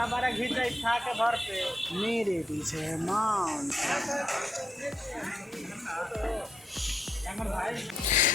हमारा घिस जाए छा के भर पे मेरे पीछे है माउंट।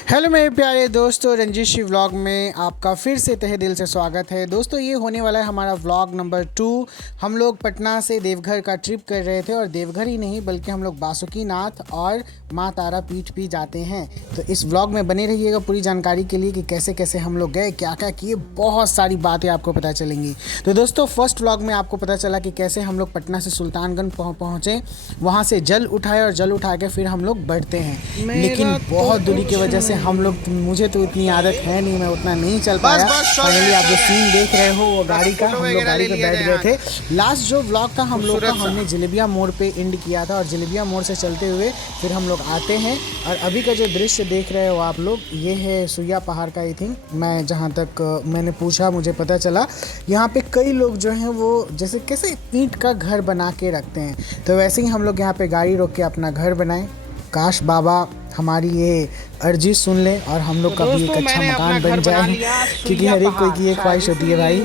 हेलो मेरे प्यारे दोस्तों, रंजीशी व्लॉग में आपका फिर से तहे दिल से स्वागत है। दोस्तों ये होने वाला है हमारा व्लॉग नंबर 2। हम लोग पटना से देवघर का ट्रिप कर रहे थे और देवघर ही नहीं बल्कि हम लोग बासुकीनाथ और माँ तारा पीठ भी जाते हैं। तो इस व्लॉग में बने रहिएगा पूरी जानकारी के लिए कि कैसे कैसे हम लोग गए, क्या क्या किए, बहुत सारी बातें आपको पता चलेंगी। तो दोस्तों फर्स्ट व्लॉग में आपको पता चला कि कैसे हम लोग पटना से सुल्तानगंज पहुँचे, वहाँ से जल उठाए और जल उठा के फिर हम लोग बढ़ते हैं। लेकिन बहुत दूरी की वजह से हम लोग, मुझे तो इतनी आदत है नहीं, मैं उतना नहीं चल पाया। फाइनली आप जो सीन देख रहे हो वो गाड़ी का, हम लोग गाड़ी पे बैठ गए थे। लास्ट जो व्लॉग था हम लोग का, हमने जलेबिया मोड़ पे एंड किया था और जलेबिया मोड़ से चलते हुए फिर हम लोग आते हैं। और अभी का जो दृश्य देख रहे हो आप लोग, ये है सुइया पहाड़ का। आई थिंक मैं जहाँ तक मैंने पूछा मुझे पता चला यहाँ पे कई लोग जो हैं वो जैसे कैसे ईंट का घर बना के रखते हैं, तो वैसे ही हम लोग यहाँ पे गाड़ी रोक के अपना घर बनाएं। काश बाबा हमारी ये अर्जी सुन ले और हम लोग का भी एक अच्छा मकान बन जाए, क्योंकि हर एक कोई की एक ख्वाहिश होती है भाई।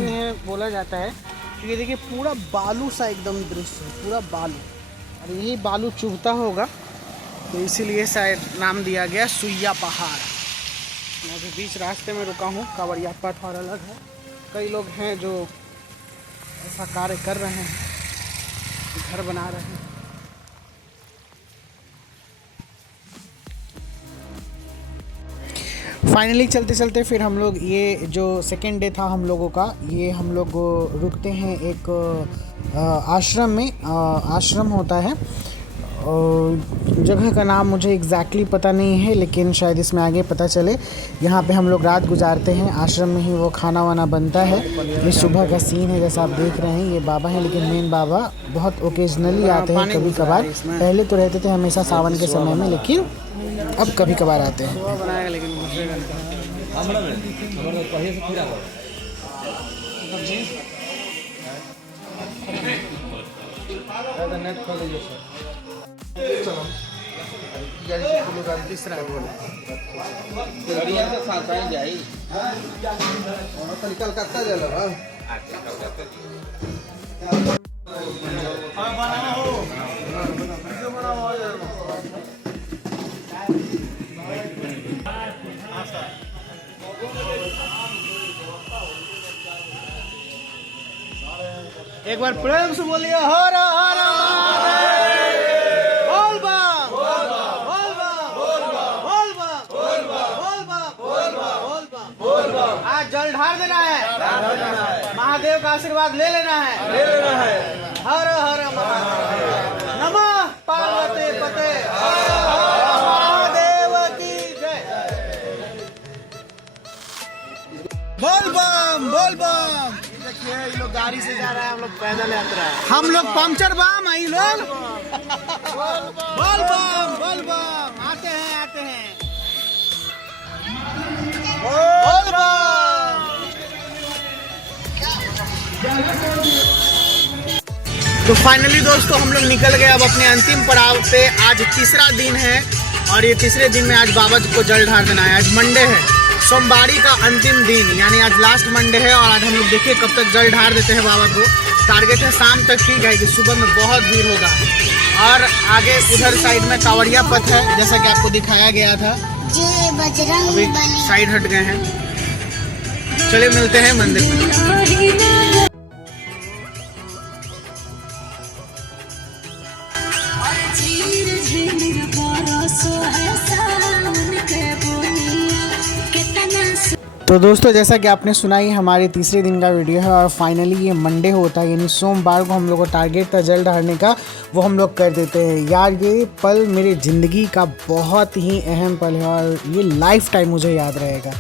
बोला जाता है क्योंकि देखिए पूरा बालू सा एकदम दृश्य है, पूरा बालू, और यही बालू चुभता होगा तो इसीलिए शायद नाम दिया गया सुइया पहाड़। मैं अभी बीच रास्ते में रुका हूँ, कांवड़िया पथ और अलग है। कई लोग हैं जो ऐसा कार्य कर रहे हैं, घर बना रहे हैं। फाइनली चलते चलते फिर हम लोग, ये जो सेकेंड डे था हम लोगों का, ये हम लोग रुकते हैं एक आश्रम में। आश्रम होता है, जगह का नाम मुझे एग्जैक्टली पता नहीं है, लेकिन शायद इसमें आगे पता चले। यहाँ पे हम लोग रात गुजारते हैं, आश्रम में ही वो खाना वाना बनता है। ये सुबह का सीन है जैसा आप देख रहे हैं। ये बाबा हैं, लेकिन मेन बाबा बहुत ओकेजनली आते हैं, कभी कभार। पहले तो रहते थे हमेशा सावन के समय में, लेकिन अब कभी कभार आते हैं। एक बार प्रेम से बोलिए हर हर महादेव। बोल बम बोल बम बोल बम बोल बम बोल बम बोल बम बोल बम। आज जल ढार देना है, महादेव का आशीर्वाद ले लेना है। हर हर महादेव, नमः पार्वती पते, महादेव की जय। बोल बम बोल बम। देखिए ये लोग गाड़ी से जा रहा है, हम लोग पैदल यात्रा है। हम लोग पंक्चर बम आई लोग। बोल बम आते हैं बोल बम। तो फाइनली दोस्तों हम लोग निकल गए अब अपने अंतिम पड़ाव पे। आज तीसरा दिन है और ये तीसरे दिन में आज बाबा को जल ढार देना है। आज मंडे है, सोमवारी का अंतिम दिन, यानी आज लास्ट मंडे है। और आज हम लोग देखिए कब तक जल ढार देते हैं बाबा को। टारगेट है शाम तक, ठीक है कि सुबह में बहुत भीड़ होगा। और आगे उधर साइड में कांवड़िया पथ है, जैसा कि आपको दिखाया गया था। अभी साइड हट गए हैं, चलिए मिलते हैं मंदिर में। तो दोस्तों जैसा कि आपने सुना, ही हमारे तीसरे दिन का वीडियो है और फाइनली ये मंडे होता है, यानी सोमवार को हम लोग को टारगेट था जल ढारने का, वो हम लोग कर देते हैं। यार ये पल मेरी ज़िंदगी का बहुत ही अहम पल है और ये लाइफ टाइम मुझे याद रहेगा।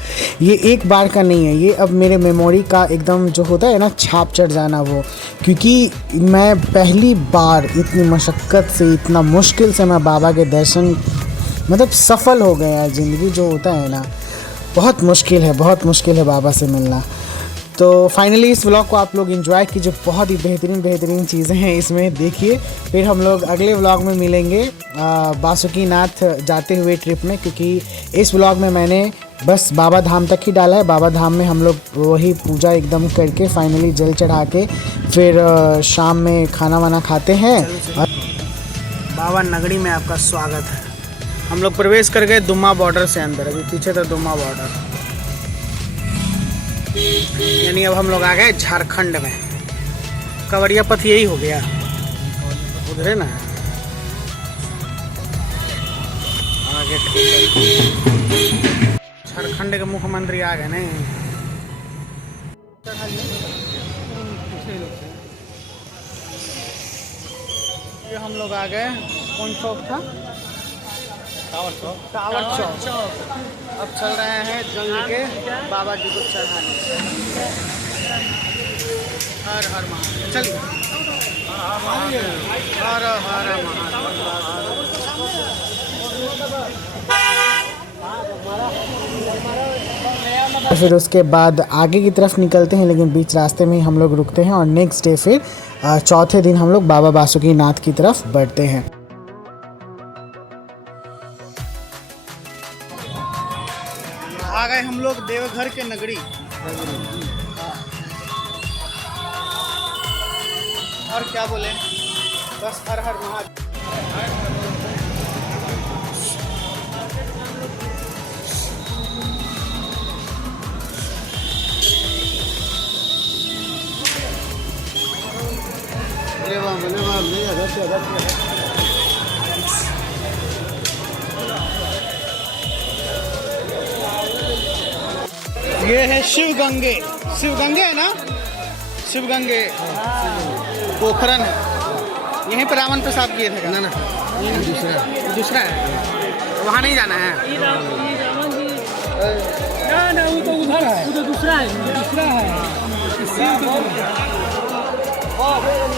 ये एक बार का नहीं है, ये अब मेरे मेमोरी का एकदम जो होता है ना छाप चढ़ जाना वो। क्योंकि मैं पहली बार इतनी मशक्क़त से, इतना मुश्किल से मैं बाबा के दर्शन, मतलब सफल हो गया। ज़िंदगी जो होता है ना, बहुत मुश्किल है बाबा से मिलना। तो फाइनली इस व्लॉग को आप लोग एंजॉय कीजिए, बहुत ही बेहतरीन चीज़ें हैं इसमें, देखिए। फिर हम लोग अगले व्लॉग में मिलेंगे बासुकीनाथ जाते हुए ट्रिप में, क्योंकि इस व्लॉग में मैंने बस बाबा धाम तक ही डाला है। बाबा धाम में हम लोग वही पूजा एकदम करके फाइनली जल चढ़ा के फिर शाम में खाना वाना खाते हैं। बाबा नगरी में आपका स्वागत है। हम लोग प्रवेश कर गए दुम्मा बॉर्डर से अंदर, अभी पीछे था दुम्मा बॉर्डर, यानी अब हम लोग आ गए झारखंड में। कवरिया पथ यही हो गया, उधर है ना आगे। झारखंड के मुख्यमंत्री आ गए नहीं। ये हम लोग आ गए, कौन चौक था? टावर चौक। अब चल रहे हैं जंग के बाबा जी को चढ़ाने। हर हर महादेव, चलिए हर हर महादेव। फिर उसके बाद आगे की तरफ निकलते हैं, लेकिन बीच रास्ते में ही हम लोग रुकते हैं और नेक्स्ट डे फिर चौथे दिन हम लोग बाबा बासुकीनाथ की तरफ बढ़ते हैं। आ गए हम लोग देवघर के नगरी। और क्या बोले, बस हर हर महादेव। ये है शिव गंगे है ना, शिव गंगे पोखरन है। यहीं पर रावण प्रसाद किए थे ना? दूसरा है, वहाँ नहीं जाना है। ना वो तो उधर है, वो तो दूसरा है।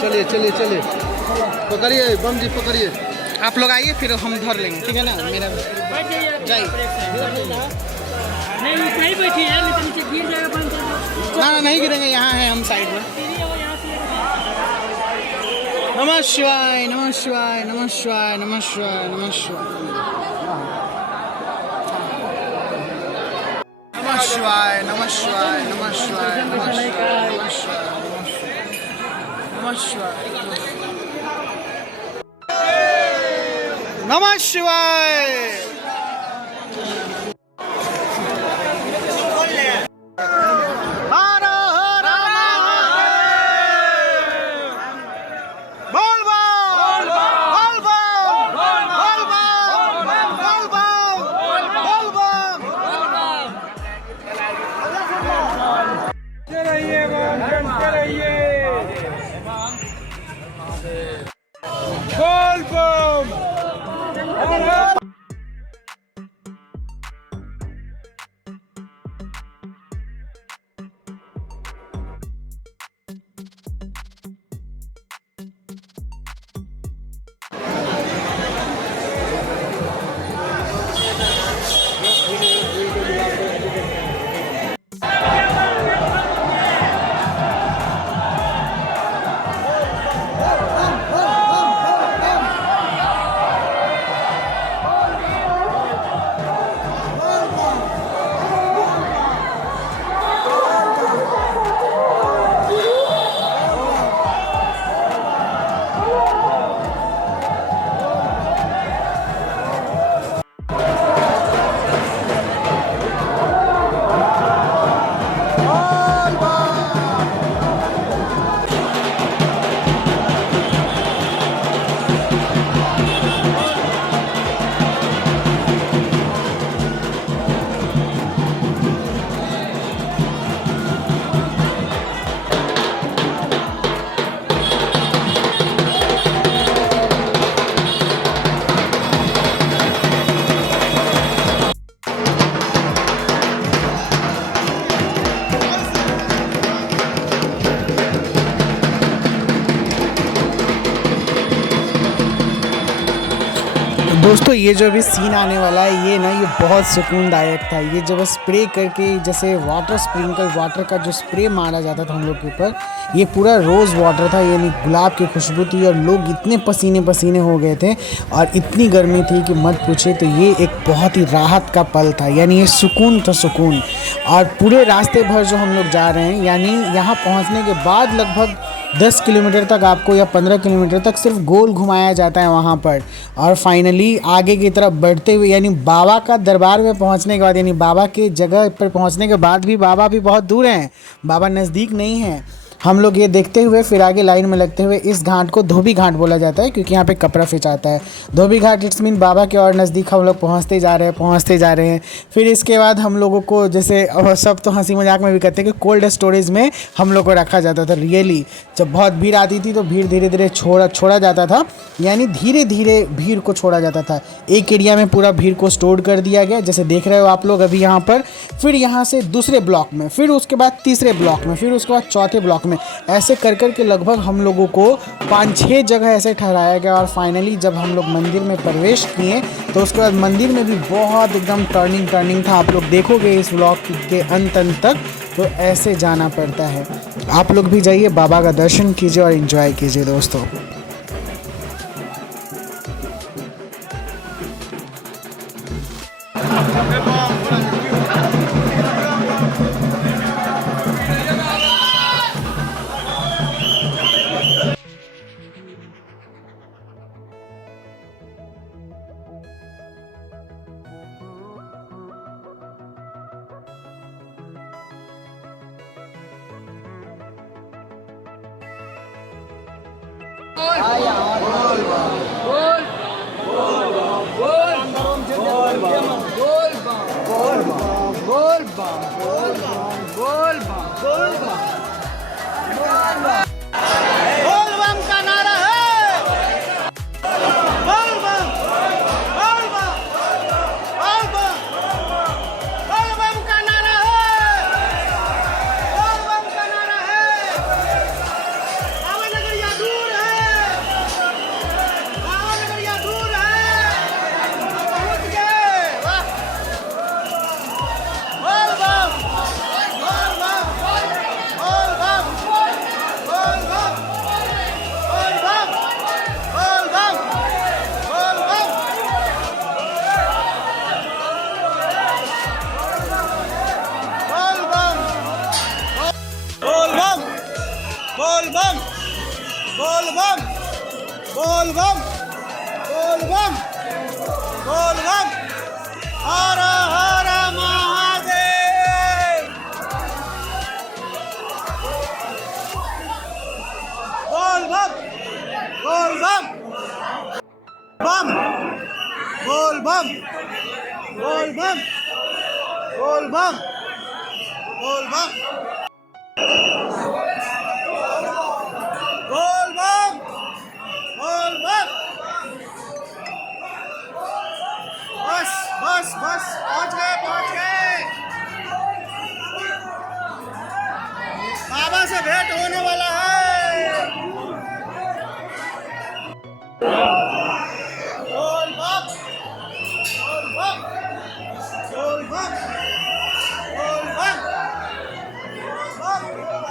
चलिए पकड़िए बम जी, पकड़िए। आप लोग आइए, फिर हम धर लेंगे, ठीक है ना? मेरा जाइए। नहीं कहीं बैठी है, नहीं तो नीचे गिर जाएगा, बंद कर दो। ना नहीं गिरेंगे, यहाँ है हम साइड में। नमः शिवाय नमः शिवाय नमः शिवाय नमः शिवाय नमः शिवाय नमः शिवाय नमः शिवाय नमः शिवाय नमः शिवाय नमः शिवाय। दोस्तों ये जो अभी सीन आने वाला है ये ना ये बहुत सुकूनदायक था। ये जब स्प्रे करके जैसे वाटर स्प्रिंकल वाटर का जो स्प्रे मारा जाता था हम लोग के ऊपर, ये पूरा रोज़ वाटर था, यानी गुलाब की खुशबू थी और लोग इतने पसीने पसीने हो गए थे और इतनी गर्मी थी कि मत पूछे। तो ये एक बहुत ही राहत का पल था, यानी ये सुकून था सुकून। और पूरे रास्ते भर जो हम लोग जा रहे हैं, यानी यहाँ पहुँचने के बाद लगभग 10 किलोमीटर तक आपको या 15 किलोमीटर तक सिर्फ गोल घुमाया जाता है वहाँ पर। और फाइनली आगे की तरफ बढ़ते हुए, यानी बाबा का दरबार में पहुँचने के बाद, यानी बाबा की जगह पर पहुँचने के बाद भी बाबा भी बहुत दूर हैं, बाबा नज़दीक नहीं हैं। हम लोग ये देखते हुए फिर आगे लाइन में लगते हुए, इस घाट को धोबी घाट बोला जाता है क्योंकि यहाँ पे कपड़ा फिंचाता है। धोबी घाट इट्स मीन बाबा के और नज़दीक हम लोग पहुँचते जा रहे हैं। फिर इसके बाद हम लोगों को जैसे सब तो हंसी मजाक में भी कहते हैं कि कोल्ड स्टोरेज में हम लोग को रखा जाता था। रियली जब बहुत भीड़ आती थी तो भीड़ धीरे धीरे छोड़ा जाता था, यानी धीरे धीरे भीड़ को छोड़ा जाता था। एक एरिया में पूरा भीड़ को स्टोर कर दिया गया, जैसे देख रहे हो आप लोग अभी यहाँ पर। फिर यहाँ से दूसरे ब्लॉक में, फिर उसके बाद तीसरे ब्लॉक में, फिर उसके बाद चौथे ब्लॉक में, ऐसे कर के लगभग हम लोगों को 5-6 जगह ऐसे ठहराया गया। और फाइनली जब हम लोग मंदिर में प्रवेश किए तो उसके बाद मंदिर में भी बहुत एकदम टर्निंग था। आप लोग देखोगे इस व्लॉग के अंत तक, तो ऐसे जाना पड़ता है। आप लोग भी जाइए, बाबा का दर्शन कीजिए और एंजॉय कीजिए दोस्तों। बस पहुंच गए। बाबा से भेंट होने वाला है। बोल बम, बोल बम, बोल बम, बोल बम, बोल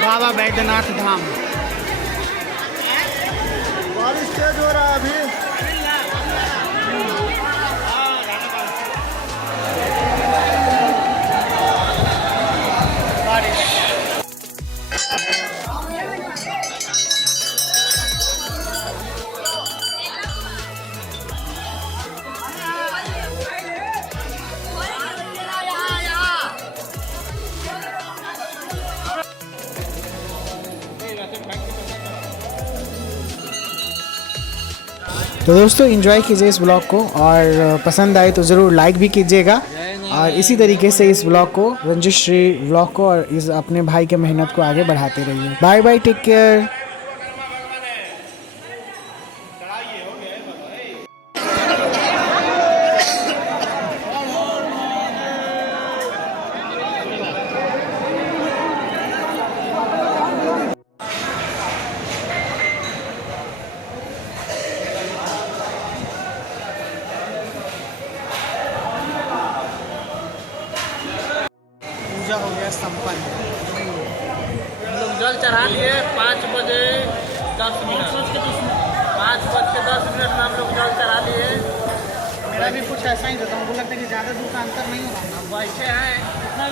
बाबा बैद्यनाथ धाम। बारिश तेज हो रहा है अभी। तो दोस्तों एंजॉय कीजिए इस ब्लॉग को और पसंद आए तो ज़रूर लाइक भी कीजिएगा और इसी तरीके से इस ब्लॉग को रंजित श्री ब्लॉग को और इस अपने भाई के मेहनत को आगे बढ़ाते रहिए। Bye bye, take care. पूजा हो गया संपन्न। हम लोग जल चढ़ा लिए 5 बजे 10 मिनट 5 बज के 10 मिनट में हम लोग जल चढ़ा लिए। मेरा भी कुछ ऐसा ही था, हमको लगता है कि ज़्यादा दूर का अंतर नहीं होगा। हम बैठे हैं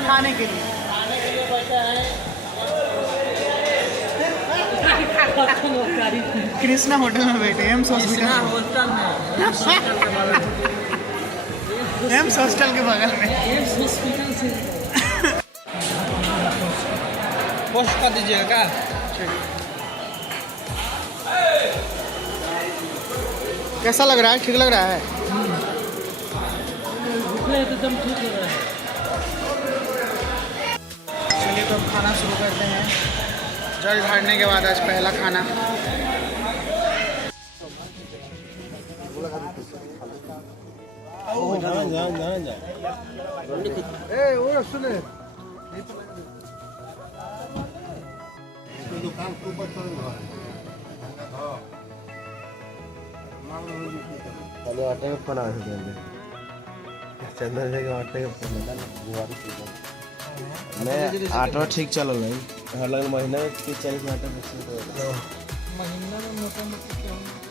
खाने के लिए बैठे हैं। कृष्णा होटल में बैठे हैं, एम्स हॉस्पिटल में। हॉस्टल में एम्स हॉस्टल के बगल में। हॉस्पिटल से पोस्ट कर दीजिएगा क्या? कैसा लग रहा है? ठीक लग रहा है? एकदम ठीक लग रहा है। चलिए तो अब खाना शुरू करते हैं। जल ढारने के बाद आज पहला खाना। आटे का फोन आ चंदन से आटे का फोन मैं आटा ठीक चल रहा है। हर लगन महीना में 30-40 आटा महीना में मोटा मोटी